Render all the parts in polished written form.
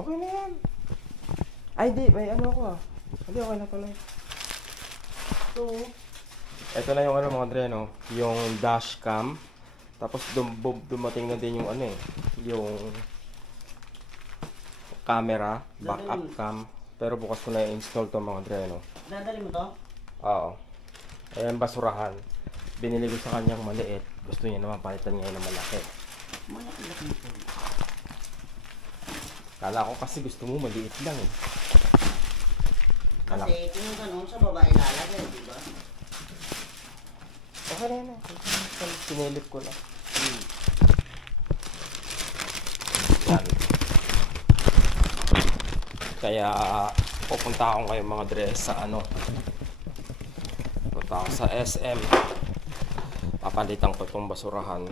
Okay na yan. Ay, di. May ano ako ah. Hindi, okay na tuloy. So, ito na yung ano mga Dre, no? Yung dashcam. Tapos dumating na din yung ano eh. Yung camera, backup cam. Pero bukas ko na i-install to mga Dre, no? Dadali mo to? Oo. Ayan, basurahan. Binili ko sa kanyang maliit. Gusto niya naman palitan niya ng malaki. Malaki-laki nito. Kala ko kasi gusto mo maliit lang eh. Kasi kung ganun sa baba ilalagay, di ba? Okay na yan. Sinilip ko lang. Yan. Kaya pupunta ako ngayon mga Dre sa ano. Punta ako sa SM. Papalitan ko itong basurahan.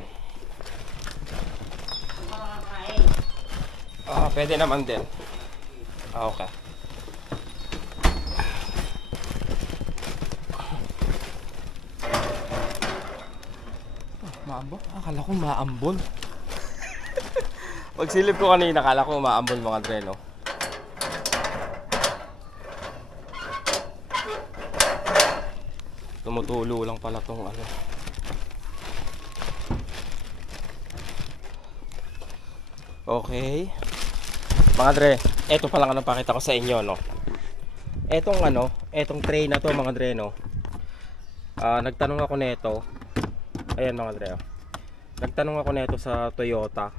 Pwede naman din. Okay. Maambol? Akala ko maambol. Pagsilip ko kanina, akala ko maambol mga Dre, no? Tumutulo lang pala tong ano. Okay. Mga Dre, eto pa lang ang pakita ko sa inyo, no? Etong ano, etong tray na to mga Dre, no? Nagtanong ako nito. Ayan mga Dre, oh. Nagtanong ako nito sa Toyota.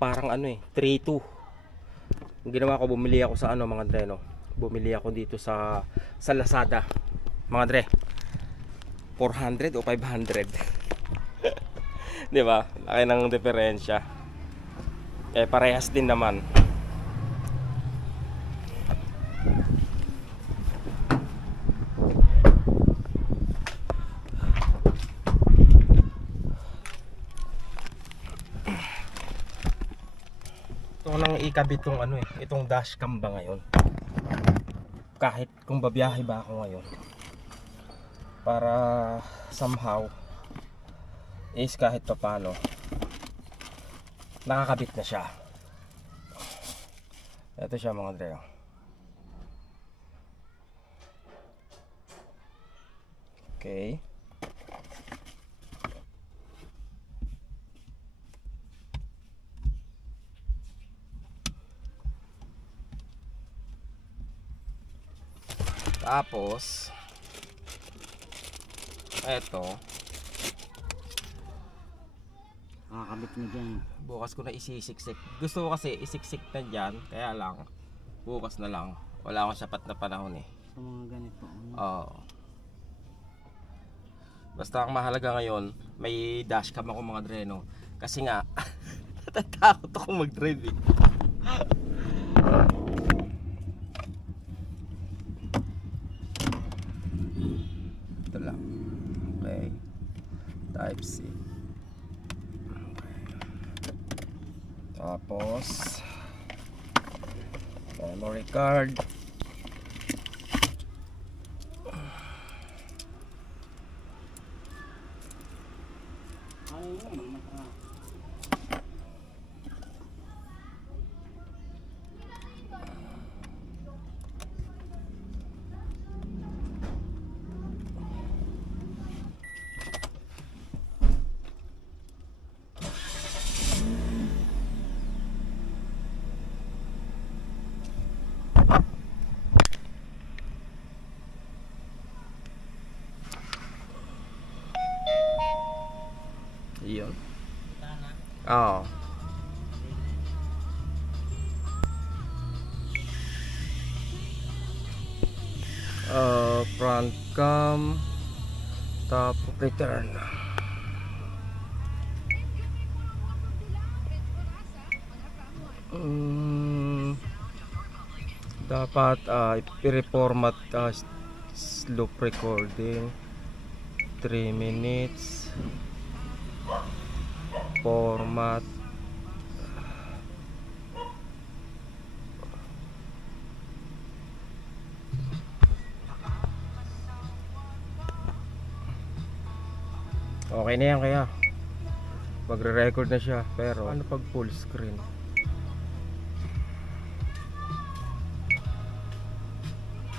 Parang ano eh, 3.2. Ang ginawa ko, bumili ako sa ano mga Dre, no? Bumili ako dito sa Lazada. Mga Dre, 400 o 500. 'Di ba? Laki ng diferensya. Eh parehas din naman. Ito nang ikabit tong ano eh, itong dashcam ba ngayon. Kahit kung babiyahe ba ako ngayon. Para somehow is kahit pa paano nakakabit na siya. Ito siya mga Dre. Okay. Tapos eto, Nakakabit mo dyan. bukas ko na isisiksik. Gusto ko kasi isiksik na dyan, kaya lang bukas na lang. Wala akong sapat na panahon eh. Sa mga ganito. Oo. Basta ang mahalaga ngayon, may dashcam ako mga Dre, no? Kasi nga natatakot akong mag-drive eh. Ito lang. Okay. Type C. Okay. Tapos memory card. Iyon. Oo. Front cam, top return. Dapat i-reformat slow recording 3 minutes format. Okay na yan, kaya magre-record na siya. Pero ano pag full screen?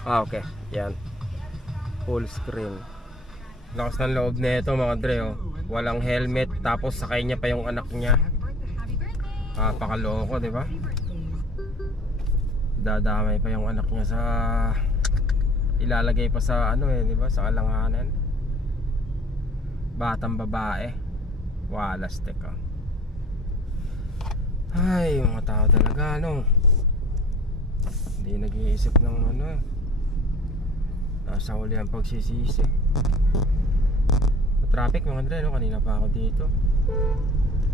Okay, yan. Full screen. Lakas ng loob na ito mga dre, oh. Walang helmet, tapos sakay niya pa yung anak niya. Pakaloko, di ba? Dadamay pa yung anak niya sa ilalagay pa sa ano di ba? Sa alanganan. Batang babae. Walas teka. Ay, mga tao talaga hindi nag-iisip ng nasa huli ang pagsisisi. Traffic mga dre, kanina pa ako dito.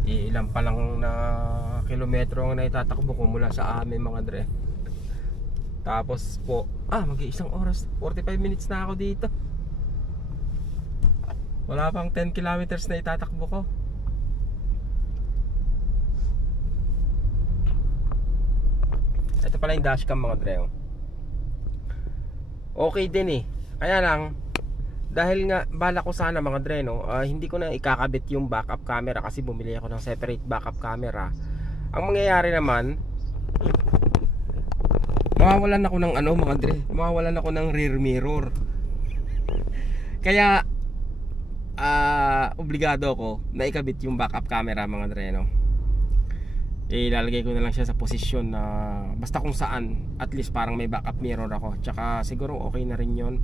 Ilan pa lang na kilometro ang naitatakbo ko mula sa amin mga dre. Tapos po, mag-iisang oras, 45 minutes na ako dito. Wala pang 10 kilometers na itatakbo ko. Ito pala yung dashcam mga dre. Okay din eh. Kaya lang, dahil nga bala ko sana mga dre, hindi ko na ikakabit yung backup camera kasi bumili ako ng separate backup camera. Ang mangyayari naman, mawawalan ako ng mga dre, mawawalan ako ng rear mirror. Kaya obligado ako na ikabit yung backup camera mga dre, ilalagay ko na lang siya sa posisyon na basta kung saan, at least parang may backup mirror ako. Tsaka siguro okay na rin yon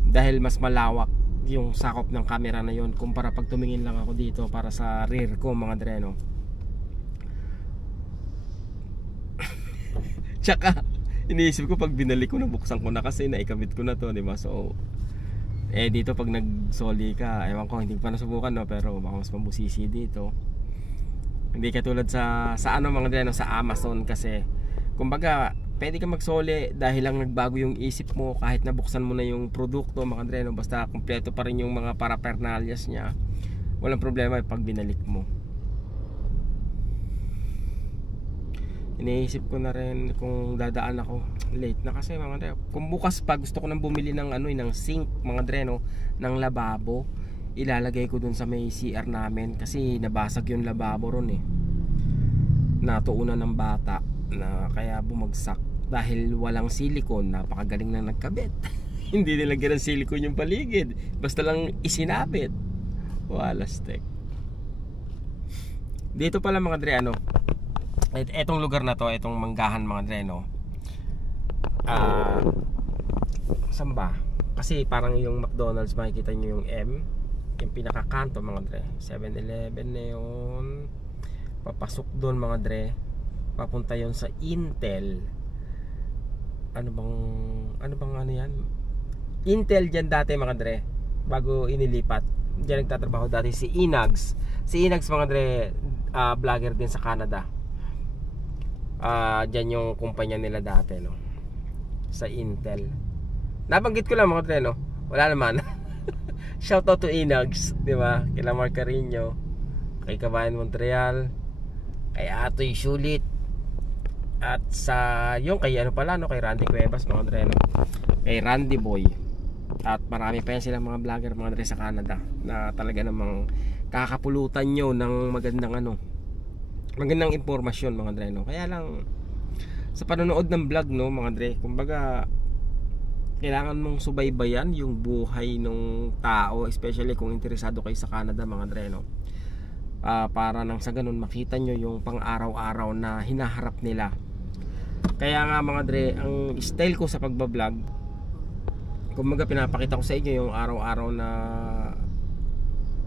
dahil mas malawak yung sakop ng camera na yon kumpara pag tumingin lang ako dito para sa rear ko mga dre, Tsaka iniisip ko pag binalik ko, nabuksan ko na kasi naikabit ko na to, di ba? So dito pag nagsoli ka, ewan ko, hindi pa nasubukan pero baka mas mabusisi dito. Hindi katulad sa mga dre, sa Amazon kasi kumbaga pwede ka magsoli dahil lang nagbago yung isip mo kahit nabuksan mo na yung produkto mga dre, basta kumpleto pa rin yung mga paraphernalias niya, walang problema pag binalik mo. Iniisip ko na rin kung dadaan ako, late na kasi mga dre. Kung bukas pa gusto ko nang bumili ng ng sink mga dre, ng lababo, ilalagay ko dun sa may CR namin kasi nabasag yung lababo ron natuunan ng bata na kaya bumagsak dahil walang silicone. Napakagaling na nagkabit. Hindi nilagyan ng silicone yung paligid, basta lang isinabit. Walas tek. Dito pala mga dre, etong lugar na to, etong Manggahan mga dre, saan ba? Kasi parang yung McDonald's, makikita nyo yung M, yung pinakakanto mga dre. 7-Eleven na yun. Papasok doon mga dre, papunta yon sa Intel. Ano bang yan? Intel dyan dati mga dre, bago inilipat. Dyan nagtatrabaho dati si Inags. Si Inags mga dre, vlogger din sa Canada. Dyan yung kumpanya nila dati sa Intel. Nabanggit ko lang mga dre, wala naman. Shoutout to Inags, di ba? Kila Mark Carino, kay Kabayan Montreal, kay Atoy Sulit, at sa yung kay kay Randy Cuevas mga dre, kay Randy Boy, at marami pa yan silang mga vlogger mga dre sa Canada na talaga namang kakapulutan nyo ng magandang impormasyon mga dre, Kaya lang sa panonood ng vlog mga dre, kumbaga kailangan mong subaybayan yung buhay ng tao, especially kung interesado kayo sa Canada mga dre, para nang sa ganun makita nyo yung pang-araw-araw na hinaharap nila. Kaya nga mga dre, ang style ko sa pagbablog, kumbaga pinapakita ko sa inyo yung araw-araw na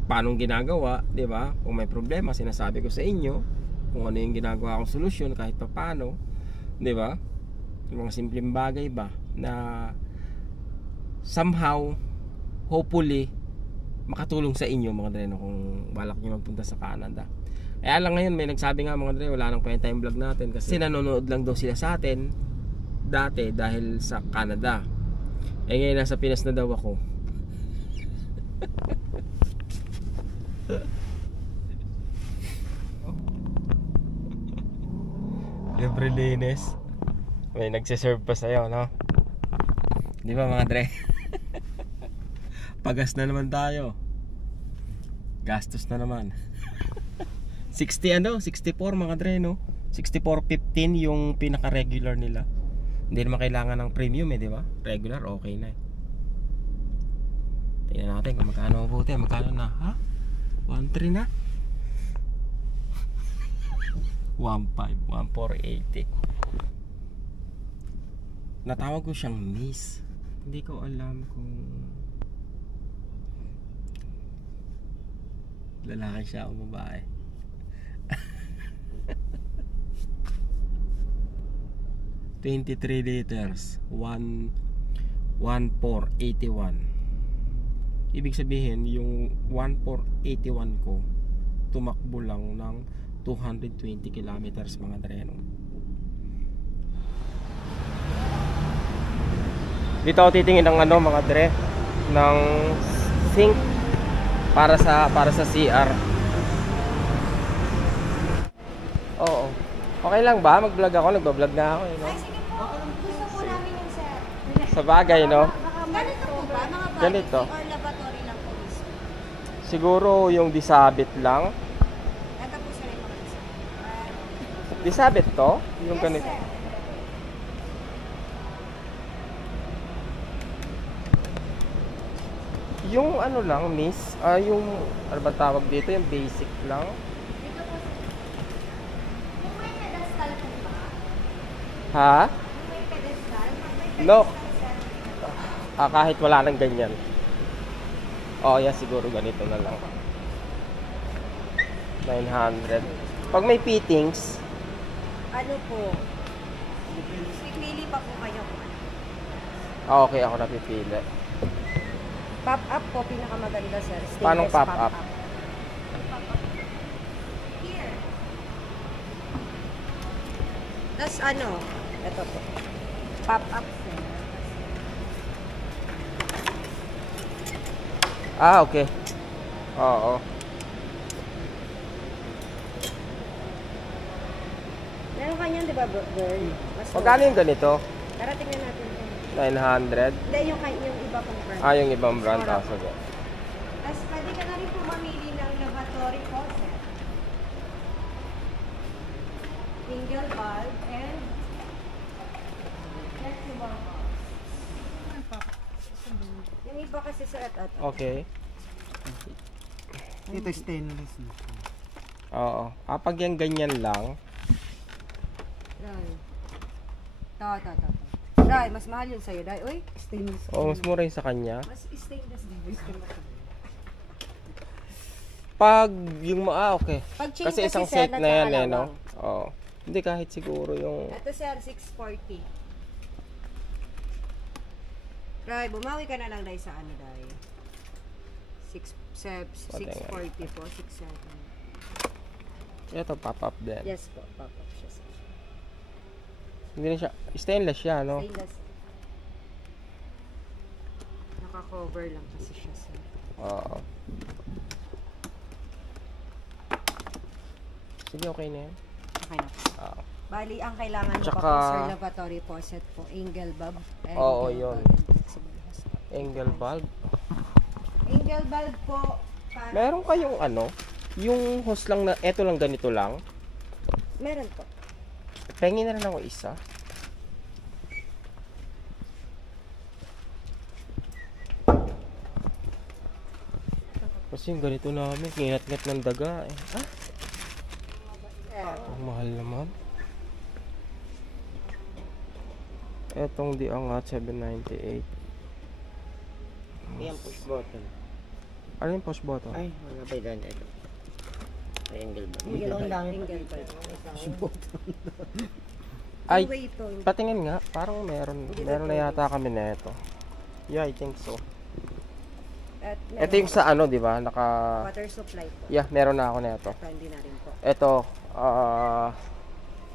paanong ginagawa, di ba? Kung may problema, sinasabi ko sa inyo kung ano yung ginagawa kong solusyon kahit pa paano, di ba? Yung mga simpleng bagay ba na somehow, hopefully, makatulong sa inyo mga dre, kung balak nyo magpunta sa Canada. Kaya lang ngayon may nagsabi nga mga dre, wala nang kwenta yung vlog natin kasi nanonood lang daw sila sa atin dati dahil sa Canada. Ngayon nasa Pinas na daw ako. Libre linis. May nagsiserve pa sa'yo, di ba mga dre? Pagas na naman tayo. Gastos na naman. 64 mga dre, 64.15 yung pinaka regular nila. Hindi naman kailangan ng premium eh, di ba? Regular, okay na eh. Tingnan natin kung magkano mabuti. Magkano na? Ha? 1.3 na? 1.5, 1.480. Natawag ko siyang Miss. Hindi ko alam kung lalaki siya o babae. $23 liters, 1.481. Ibig sabihin, yung 1.481 ko tumakbo lang ng 220 kilometers mga dreno. Dito ako titingin ng ano mga dre, ng sink para sa CR. Oo. Okay lang ba? Mag-vlog ako, nagba-vlog na ako, no? Ay, sige po. Gusto po namin yung sir. Sa bagay, no? Ganito po ba? Mga Ganito. barbecue or laboratory lang po mismo? Siguro yung disabit lang. Ito po sir yung mga isa. Disabit to? Yung Yes, ganito. sir. Yung ano lang, miss, yung ano ba tawag dito, yung basic lang. Dito po sir. Yung may pedestal po ba? Ha? Yung may pedestal? Pag may pedestal, No. sir. Kahit wala nang ganyan. Oh, yeah, siguro ganito na lang. 900. Pag may fittings, Ano po? Pipili pa po kayo kung ano. okay, ako napipili. Pop-up po, pinakamaganda sir. Stainless Paano pop-up? Here. Tapos ano? Ito po. Pop-up sir. Okay. Oo. Meron kanyan, di ba, girl? Mas Magkano yung ganito? Tara, tingnan natin ito. 900. Hindi, yung iba pang brand. Yung ibang brand. Sige. Tapos pwede ka na rin po mamili ng lavatory faucet. Single bulb and flexible bulb. Yung iba kasi sa at. Okay. Ito stainless na. Oo. Pag yung ganyan lang, Ray. Ta. Ray, mas mahal yun sa'yo, Ray. Uy, stainless. mas mura yung sa kanya. Mas stainless din. Pag yung okay. Pag chain Kasi isang sir, set na yan eh, no? nagkakalawang. Oo. Hindi, kahit siguro yung... Ito sir, 640. Ray, bumawi ka na lang Ray sa ano Ray. 640 po, 67. Ito, pop-up din. Yes po, pop-up siya sir. Hindi na siya, stainless siya, no? Stainless. Naka-cover lang kasi siya sir. Oo. Sige, okay na yan. Okay na. Oo. Bali, ang kailangan mo Tsaka- pa po sir, lavatory faucet po, angle bulb. and Oo, angle yun. bulb and flexible hose. Angle bulb. Angle bulb po, para, Meron kayong ano, yung hose lang na, eto lang ganito lang. meron po. Pengi na rin ako isa. Kasi yung ganito namin, kingat-ngat ng daga eh. Ang mahal naman. Etong di angat, 798. Yan push button. Ano yung push button? Ay, wala ba yan? Ito. Triangle ba? Angle bulb. Ay, Anyway, ito. patingin nga, parang meron na yata kami na ito. Yeah, I think so. At Ito yung sa ano, di ba? Naka... water supply po. Yeah, meron na ako na ito. Hindi na rin po. Ito,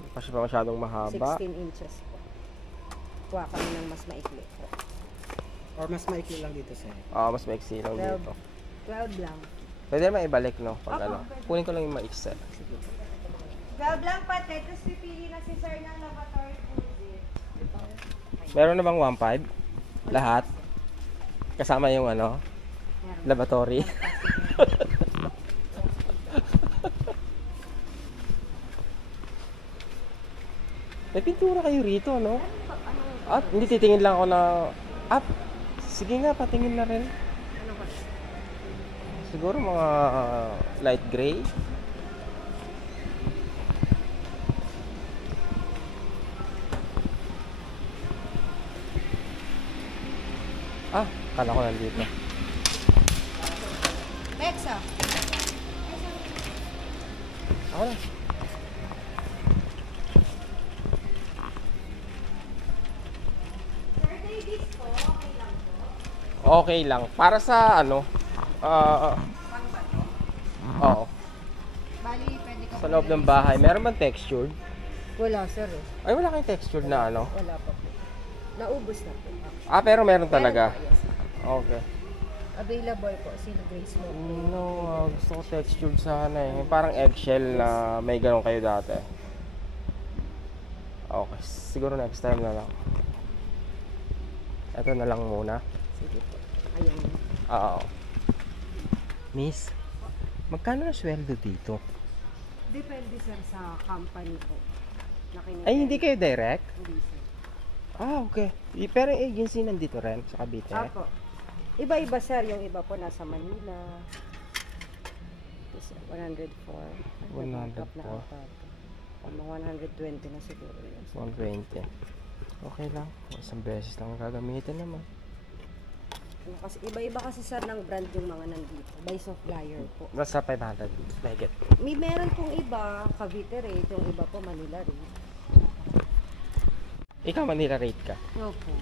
pa siya pa masyadong mahaba. 16 inches po. Kuha kami ng mas maikli po. Or mas maikli lang dito sir. Mas maiksi lang dito. Cloud lang. Pwede naman ibalik, no? Pag Opo, ano. pwede. Kunin ko lang yung maiksi. Cloud lang pati. Tapos pipili na si sir ng lavatory faucet. Meron na bang 1.5? Lahat? Kasama yung ano? Meron. Laboratory? May pintura kayo rito, no? Anong At hindi titingin lang ako na up. Sige nga, patingin na rin. Ano ba? Siguro mga light gray. Ah, kala ko nandito. Exa. Ako na. Okay lang. Para sa ano? Oo. Bali, pwede ka Sa loob ng bahay. Meron bang textured? Wala, sir eh. Ay, wala kayong textured na ano? Wala pa po. Naubos na po. Ah, pero meron talaga. Meron po, yes. Okay. Available po. Sino Grace mo? No, gusto ko textured sana eh. Parang eggshell na may ganun kayo dati. Okay, siguro next time na lang. Ito na lang muna. Sige po. Ayan. Oo. Miss, magkano na sweldo dito? Depende sir sa company po. Ay, hindi kayo direct? Hindi sir. Ah, okay. Pero yung agency nandito rin sa Cavite? Apo. Iba-iba sir. Yung iba po nasa Manila. Ito, sir, 104. 104. Mga 120 na siguro yun. 120. Okay lang. Isang beses lang gagamitin naman. Ano, kasi iba-iba kasi sir ng brand yung mga nandito. By supplier po. Nasa 500. Mahigit. Meron pong iba, Cavite rate. Yung iba po Manila rate. Ikaw Manila rate ka. Opo.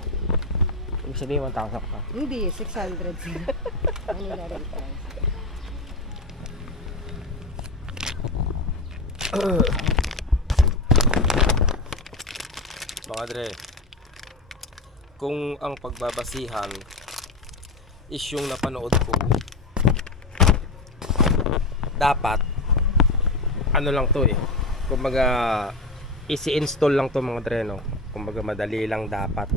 Ibig sabihin 1,000 ka. Hindi, 600 sir. Manila rate lang. Mga dre, kung ang pagbabasihan is yung napanood ko, dapat ano lang to eh, kumbaga isi-install lang to mga dre, no? Kumbaga madali lang dapat,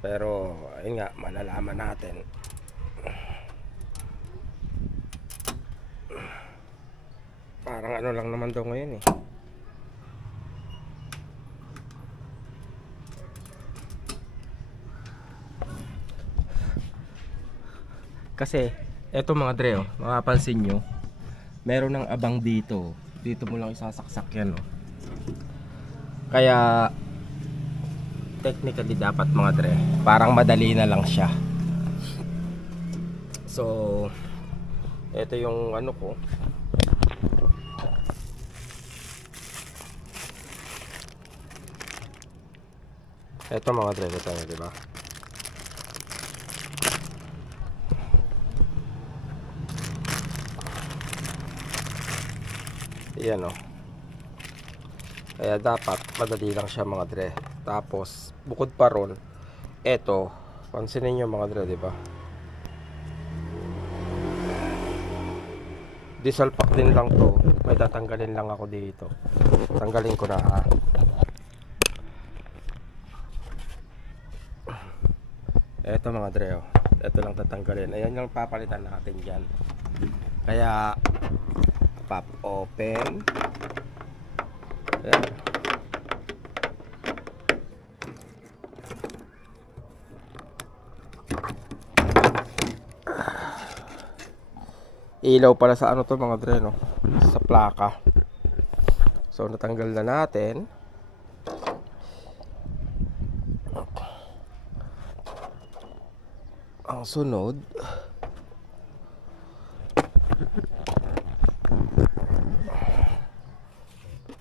pero ayun nga, malalaman natin. Parang ano lang naman daw ngayon eh. Kasi, eto mga dre, oh, mapapansin nyo, meron ng abang dito. Dito mo lang isasaksak yan, oh. Kaya, technically dapat mga dre, parang madali na lang siya. So, eto yung ano ko. Eto mga dre, ito tayo, diba? Ayan o. Kaya dapat madali lang siya mga dre. Tapos bukod pa ron, eto, pansinin nyo mga dre, diba? Disalpak din lang to. May tatanggalin lang ako dito. Tanggalin ko na ha. Eto mga dre, oh. Eto lang tatanggalin. Ayan yung papalitan natin dyan. Kaya pop open. Ayan. Ilaw pala sa ano to mga dre, no? Sa plaka. So natanggal na natin. Ang sunod,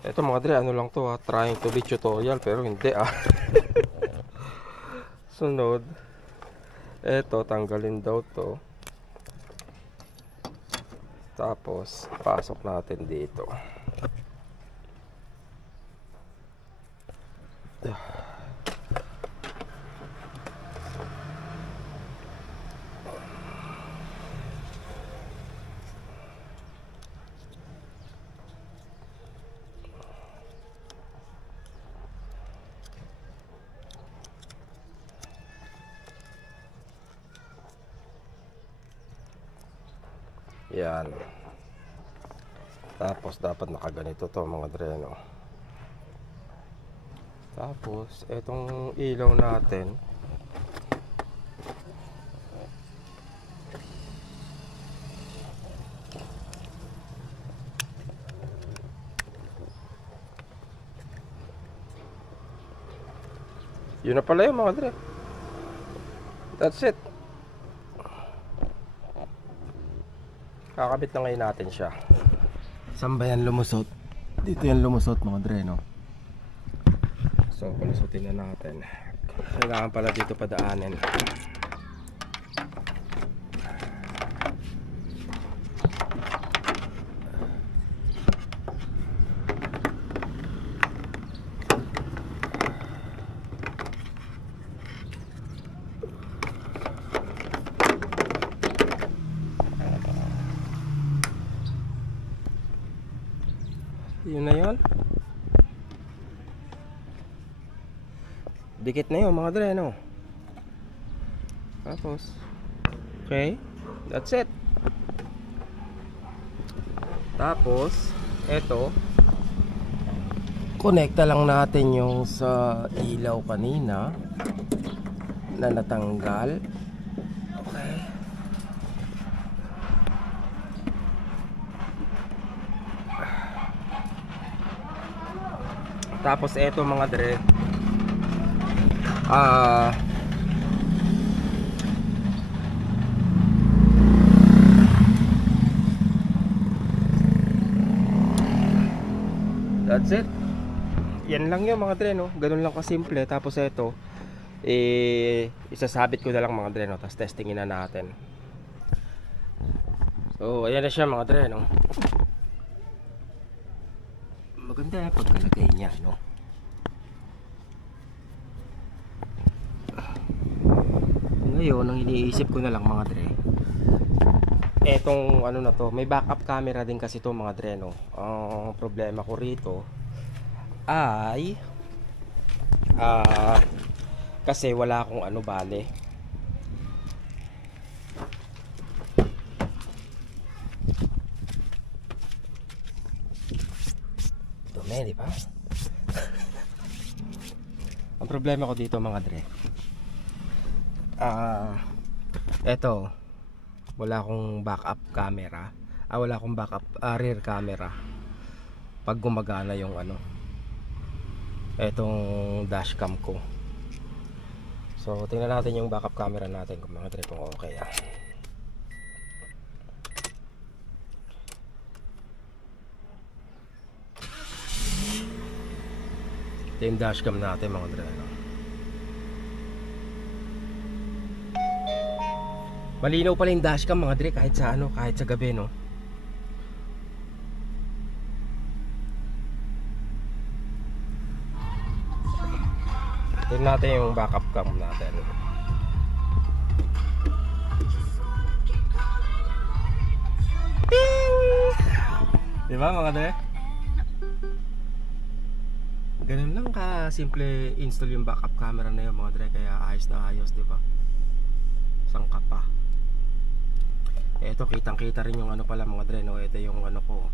ito mga dre, ano lang to ha, trying to be tutorial pero hindi ah. Sunod, eto tanggalin daw to, tapos pasok natin dito. Yan. Tapos dapat nakaganito to mga dre, no? Tapos, etong ilaw natin. Yun na pala yung mga dre. That's it. Kakabit na ngayon natin siya. Saan ba yan lumusot? Dito yan lumusot mga dre, no? So, palusutin na natin. Kailangan pala dito padaanin. Yun na yun. Dikit na yun mga dre, no? Tapos, okay, that's it. Tapos, eto, konekta lang natin yung sa ilaw kanina na natanggal. Okay. Tapos eto mga dre, that's it. Yan lang yun mga dre, no? Ganun lang kasimple. Tapos eto, isasabit ko na lang mga dre, no? Tapos testingin na natin. So ayan na siya mga dre, no? Maganda yung pagkalagay niya, no? Ngayon, ang iniisip ko na lang mga dre, etong ano na to, may backup camera din kasi to mga dre, no? Ang problema ko rito ay kasi wala akong ano bale. Dumi, di ba? Ang problema ko dito mga dre, eto, wala akong backup camera, wala akong backup rear camera pag gumagana yung ano, etong dashcam ko. So tingnan natin yung backup camera natin kung mga dre kung okay. Ito yung dashcam natin mga dre, no? Malinaw pala yung dashcam mga dre kahit sa ano, kahit sa gabi, no? Tingnan natin yung backup cam natin. Diba mga dre? Ganun lang ka simple install yung backup camera na yun mga dre, kaya ayos na ayos, diba? Sangka pa. Eto, kitang kita rin yung ano pala mga dre, no? Ito yung ano ko,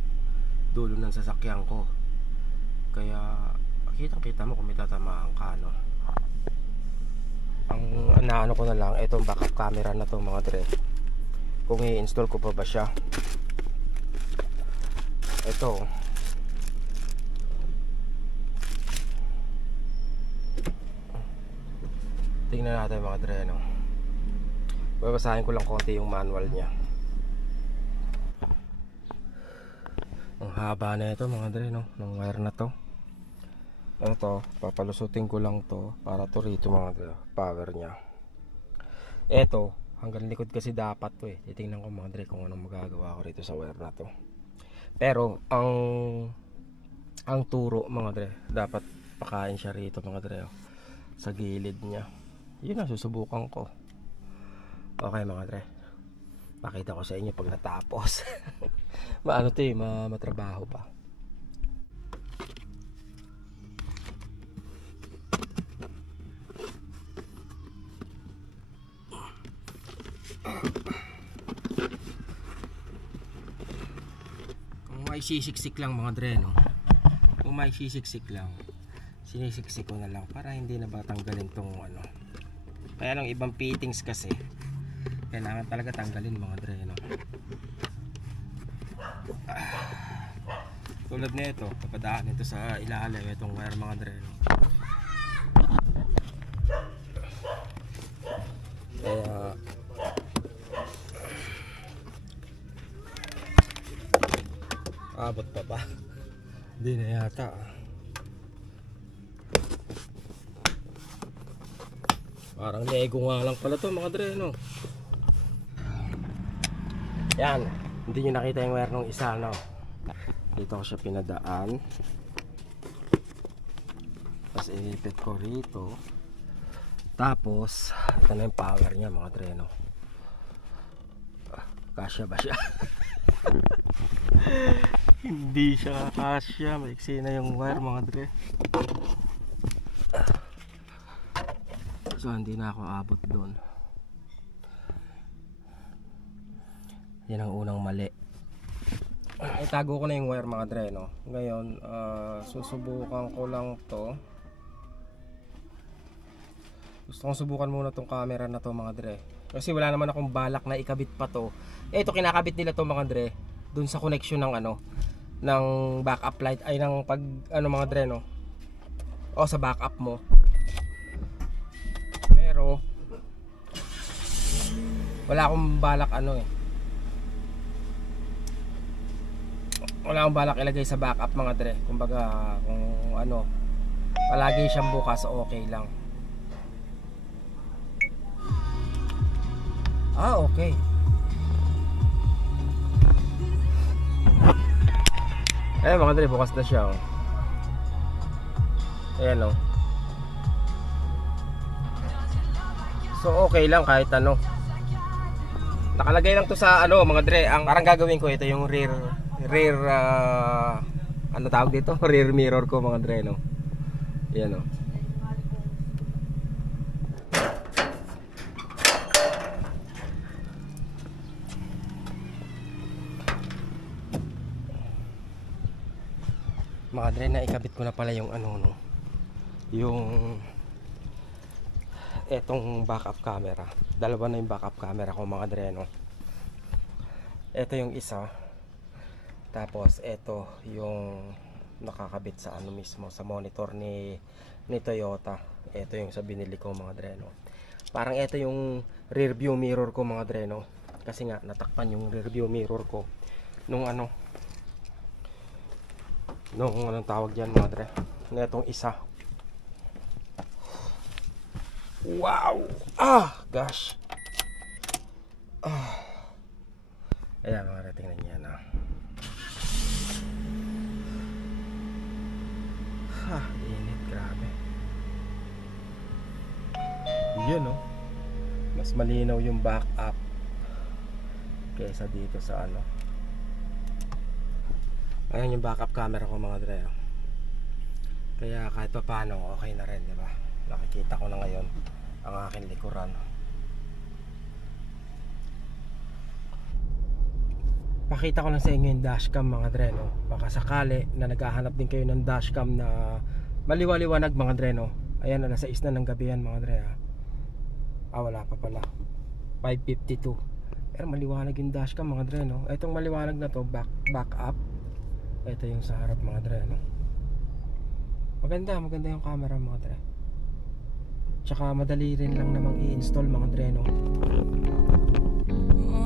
dulo ng sasakyan ko, kaya kitang kita mo kung may tatamaan ka, no? Ang naano ko na lang, itong backup camera na to mga dre, kung i-install ko pa ba siya. Ito, tingnan natin mga dre, no? Babasahin ko lang konti yung manual niya. Ang haba na ito mga dre, no? Ng wire na to. Ito, papalusutin ko lang to para to rito mga dre, power niya. Ito, hanggang likod kasi dapat to, eh. Titingnan ko mga dre kung anong magagawa ko rito sa wire na to. Pero ang turo mga dre, dapat pakain siya rito mga dre, oh, sa gilid niya. Yun na, susubukan ko. Okay mga dre, pakita ko sa inyo pag natapos. Maano to eh, matrabaho pa. Kung may sisiksik lang mga dre, no? Kung may sisiksik lang, Sinisiksik ko na lang para hindi na ba tanggalin tong ano. Kaya lang ibang fittings kasi kailangan talaga tanggalin mga dre, no? Tulad nito, papadaan ito sa ilalim itong wire mga dre, no? Kaya abot pa ba? Hindi na yata. Parang Lego nga lang pala to mga dre, no? Yan, hindi nyo nakita yung wire nung isa, no? Dito ko siya pinadaan. Tapos ilipit ko rito. Tapos ito na yung power niya mga dre, no? Kasya ba siya? Hindi siya kasya. Maiksi na yung wire mga dre. So hindi na ako abot doon. Yan ang unang mali. Itago ko na yung wire mga dre, no? Ngayon susubukan ko lang to. Gusto kong subukan muna tong camera na to mga dre, kasi wala naman akong balak na ikabit pa to. Ito kinakabit nila to mga dre dun sa connection ng ano, ng backup light ay ng pag ano mga dre, no? O sa backup mo. Pero wala akong balak ano eh. Wala akong balak ilagay sa backup mga dre. Kumbaga kung ano, palagi siyang bukas, okay lang. Okay. Mga dre, bukas na siya, oh. Ayan, oh. So okay lang kahit ano. Nakalagay lang to sa ano mga dre. Ang parang gagawin ko ito yung rear ano tawag dito? Rear mirror ko mga dre, no. Ayan, oh. Mga dre, na ikabit ko na pala yung ano, no, yung etong backup camera. Dalawa na yung backup camera ko mga dre, no. Ito yung isa, tapos ito yung nakakabit sa ano mismo, sa monitor ni Toyota. Ito yung sa binili ko mga dre, no. Parang ito yung rear view mirror ko mga dre, no, kasi nga natakpan yung rear view mirror ko nung ano, anong tawag dyan mga dre, na itong isa. Wow! Gosh! Ayan mga dre, tingnan niya na. Init, grabe. Yun, no? Mas malinaw yung backup kaysa dito sa ano. Ayan yung backup camera ko mga dre, oh. Kaya kahit pa paano okay na rin, di ba? Nakikita ko na ngayon ang aking likuran. Pakita ko lang sa inyo yung dashcam mga dre, no? Baka sakali na naghahanap din kayo ng dashcam na maliwaliwanag mga dre, no? Ayan, nasa 6 na ng gabi yan mga dre, ha? Wala pa pala, 5:52. Pero maliwanag yung dashcam mga dre, no? Itong maliwanag na to, backup. Ito yung sa harap mga dre, no? Maganda yung camera mga dre. Tsaka madali rin lang namang i-install mga dre, no?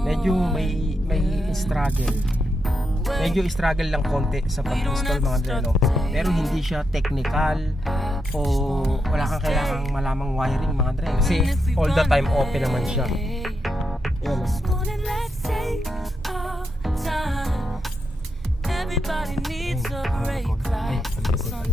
Medyo may struggle. Medyo struggle lang konti sa pag-install mga dre, no? Pero hindi siya technical o wala kang kailangang malamang wiring mga dre, kasi all the time open naman siya. Yun, no? Everybody needs a break like the sun.